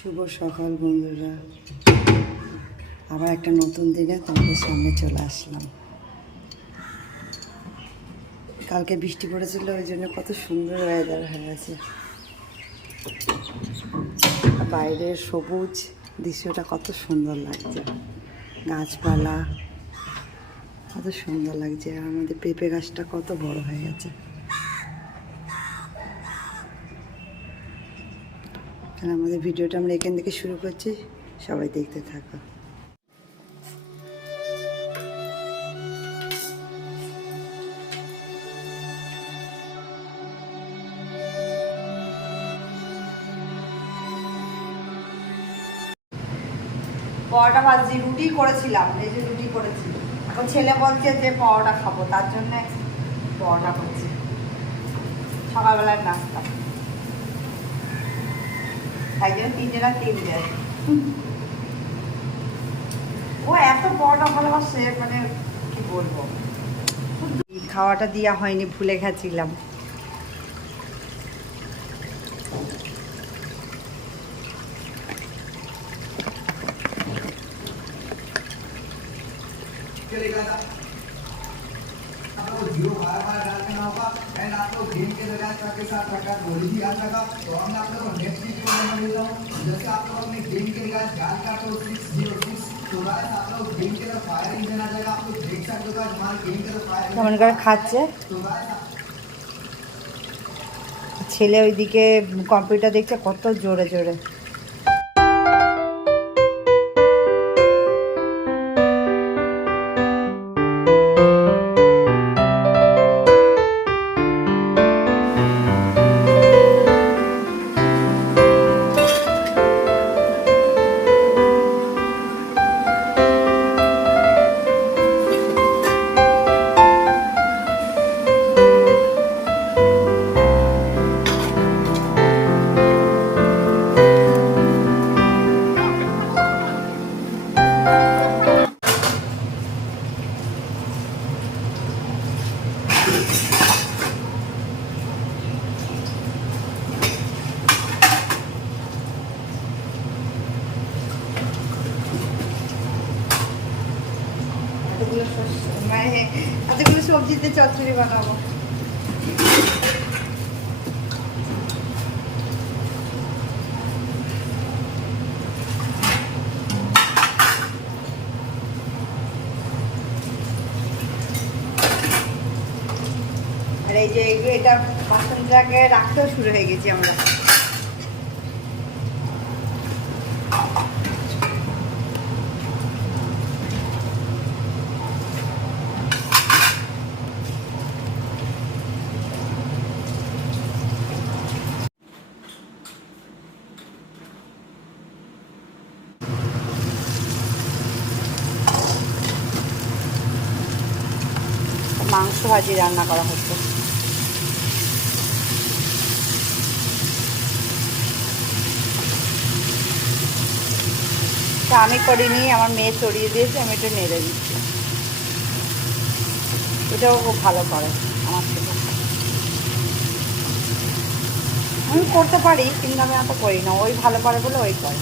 শুভ সকাল বন্ধুরা, আবার একটা নতুন দিনে তোমাদের সামনে চলে আসলাম। কালকে বৃষ্টি পড়েছিল, ওই জন্য কত সুন্দর ওয়েদার হয়ে আছে। বাইরের সবুজ দৃশ্যটা কত সুন্দর লাগছে, গাছপালা কত সুন্দর লাগছে। আর আমাদের পেঁপে গাছটা কত বড় হয়ে গেছে। আর আমাদের ভিডিওটা আমরা এখান থেকে শুরু করছি, সবাই দেখতে থাকো। পরোটা ভাজি, রুটি করেছিলাম, এই যে রুটি করেছি। এখন ছেলে বলছে যে পরোটা খাবো, তার জন্য পরোটা করছি, সকালবেলার নাস্তা। তাই জন্য তিনটে। ও এত পরোটা ভালোবাসে, মানে কি বলবো। খাওয়াটা দেওয়া হয়নি, ভুলে গেছিলাম। जीरो बार बार डाल देना होगा एंड आप लोग गेम के दौरान के साथ रखा गोली भी याद रखा। तो हम आप लोगों को नेक्स्ट वीडियो में मिलता हूँ। जैसे आप लोगों ने गेम के दौरान गाल का तो 606 तो गाइस आप लोग गेम के तरफ फायरिंग देना जाएगा। आप लोग देख सकते हो गाइस हमारे गेम के तरफ फायरिंग কেমন করে খাচ্ছে तो गाइस ছেলে, ওইদিকে কম্পিউটার দেখছে কত জোরে জোরে। এতগুলো সবজিতে চচ্চড়ি বানাবো। আর এই যে এটা বাসনটাকে রাখতেও শুরু হয়ে গেছি আমরা। মাংস ভাজি রান্না করা হচ্ছে। তা আমি করিনি, আমার মেয়ে চড়িয়ে দিয়েছে, আমি এটা নেড়ে দিচ্ছি। এটাও খুব ভালো করে আমার থেকে। আমি করতে পারি, কিন্তু আমি এত করি না। ওই ভালো পারে বলে ওই করে।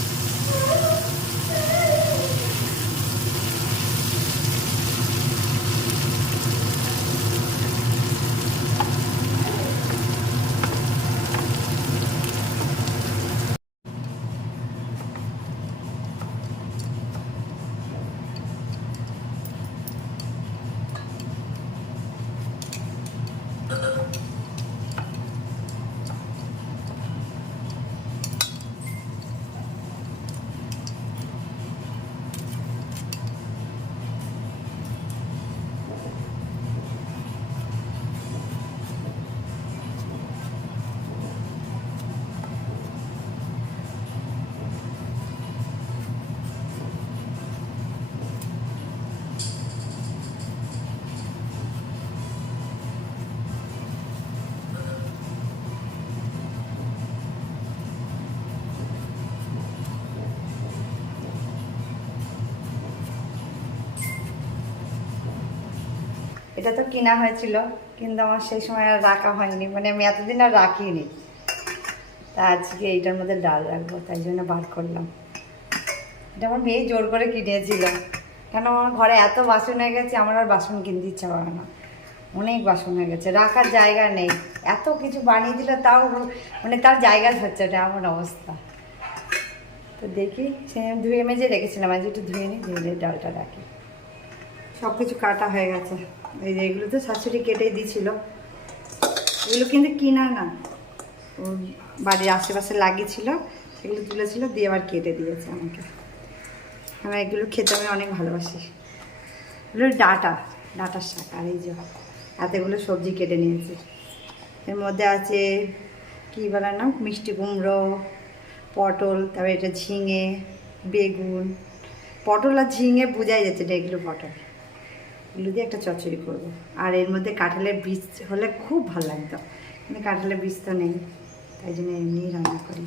এটা তো কেনা হয়েছিল, কিন্তু আমার সেই সময় আর রাখা হয়নি, মানে আমি এতদিন আর রাখিনি। তা আজকে এইটার মধ্যে ডাল রাখবো, তাই জন্য বার করলাম। এটা আমার মেয়ে জোর করে কিনেছিল, কেন আমার ঘরে এত বাসন হয়ে গেছে, আমার আর বাসন কিনতে ইচ্ছা করে না। অনেক বাসন হয়ে গেছে, রাখার জায়গা নেই। এত কিছু বানিয়ে দিল, তাও মানে তার জায়গা হচ্ছে না এমন অবস্থা। তো দেখি সে ধুয়ে মেজে রেখেছিলাম, আজ একটু ধুয়ে নিই, ধুয়ে ডালটা রাখি। সব কিছু কাটা হয়ে গেছে। এই যে এগুলো তো শাশুড়ি কেটেই দিয়েছিল, এগুলো কিন্তু কিনা না, ও বাড়ির আশেপাশে লাগিয়েছিল, সেগুলো তুলেছিল দিয়ে আবার কেটে দিয়েছে আমাকে। আমি এগুলো খেতে আমি অনেক ভালোবাসি। এগুলো ডাটার শাক। আর এই যে এতগুলো সবজি কেটে নিয়েছি, এর মধ্যে আছে কী বলার নাম, মিষ্টি কুমড়ো, পটল, তারপরে এটা ঝিঙে, বেগুন। পটল আর ঝিঙে বোঝাই যাচ্ছে এটা, এগুলো পটল। এগুলো দিয়ে একটা চচ্চড়ি করবো। আর এর মধ্যে কাঁঠালের বীজ হলে খুব ভালো লাগতো, কিন্তু কাঁঠালের বীজ তো নেই, তাই জন্য এমনিই রান্না করি।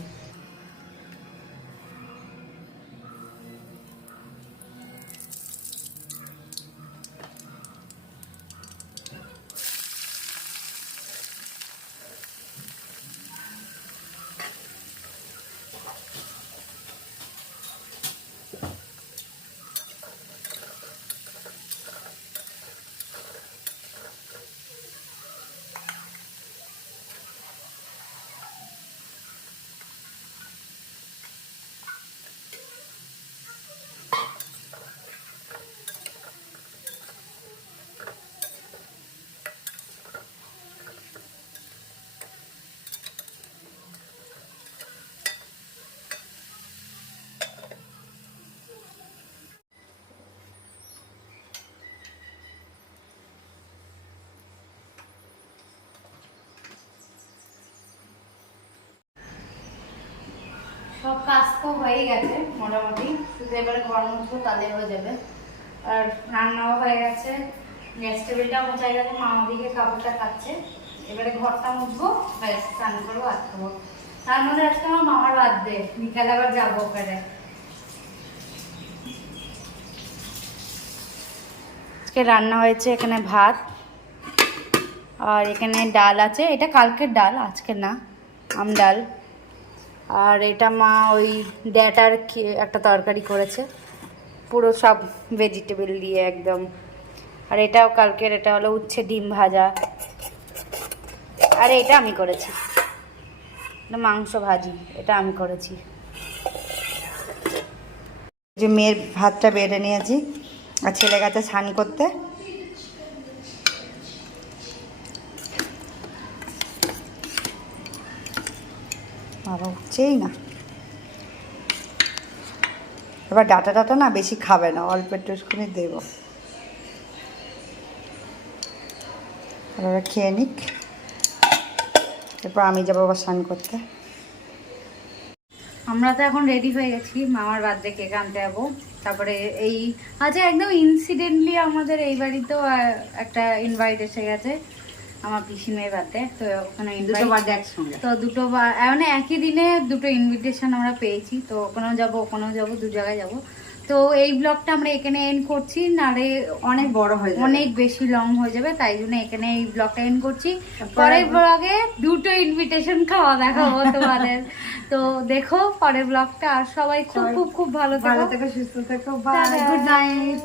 সব কাজ তো হয়ে গেছে মোটামুটি, শুধু এবারে ঘর মুছবো, তাহলে হয়ে যাবে। আর রান্নাও হয়ে গেছে, গ্যাস টেবিলটা মোছাই গেছে, মা ওদিকে কাপড়টা কাচ্ছে। এবারে ঘরটা মুছবো, ব্যাস স্নান করবো, ভাত খাবো। তার মধ্যে আজকে আমার মামার বার্থডে, বিকালে আবার যাবো ওখানে। আজকে রান্না হয়েছে এখানে ভাত, আর এখানে ডাল আছে, এটা কালকের ডাল, আজকে না, আম ডাল। আর এটা মা ওই ড্যাটার একটা তরকারি করেছে, পুরো সব ভেজিটেবল দিয়ে একদম। আর এটাও কালকের, এটা হলো উচ্ছে ডিম ভাজা। আর এটা আমি করেছি, এটা মাংস ভাজি, এটা আমি করেছি। যে মেয়ের ভাতটা বেড়ে নিয়েছি, আর ছেলে গেছে স্নান করতে। বাবা উঠছেই না। এবার ডাটা না বেশি খাবে না, অল্প একটুখানি দেবো, আর ওরা খেয়ে নিক, এরপর আমি যাবো আবার স্নান করতে। আমরা তো এখন রেডি হয়ে গেছি, মামার বার্থডে কেক আনতে যাবো। তারপরে এই আচ্ছা একদম ইনসিডেন্টলি আমাদের এই বাড়িতেও একটা ইনভাইট এসে গেছে, আমার পিসি মেয়ের বার্থডে। তো ওখানে একসঙ্গে তো দুটো মানে একই দিনে দুটো ইনভিটেশন আমরা পেয়েছি, তো ওখানেও যাবো ওখানেও যাবো, দু জায়গায় যাবো। তো এই ব্লগটা আমরা এখানে এন্ড করছি, নালে অনেক বড় হয়ে যাবে, অনেক বেশি লং হয়ে যাবে, তাই জন্য এখানে এই ব্লগটা এন্ড করছি। পরের ব্লগে দুটো ইনভিটেশন খাওয়া দেখাবো তোমাদের, তো দেখো পরের ব্লগটা। আর সবাই খুব খুব খুব ভালো থেকো, সুস্থ থেকো, বাই, গুড নাইট।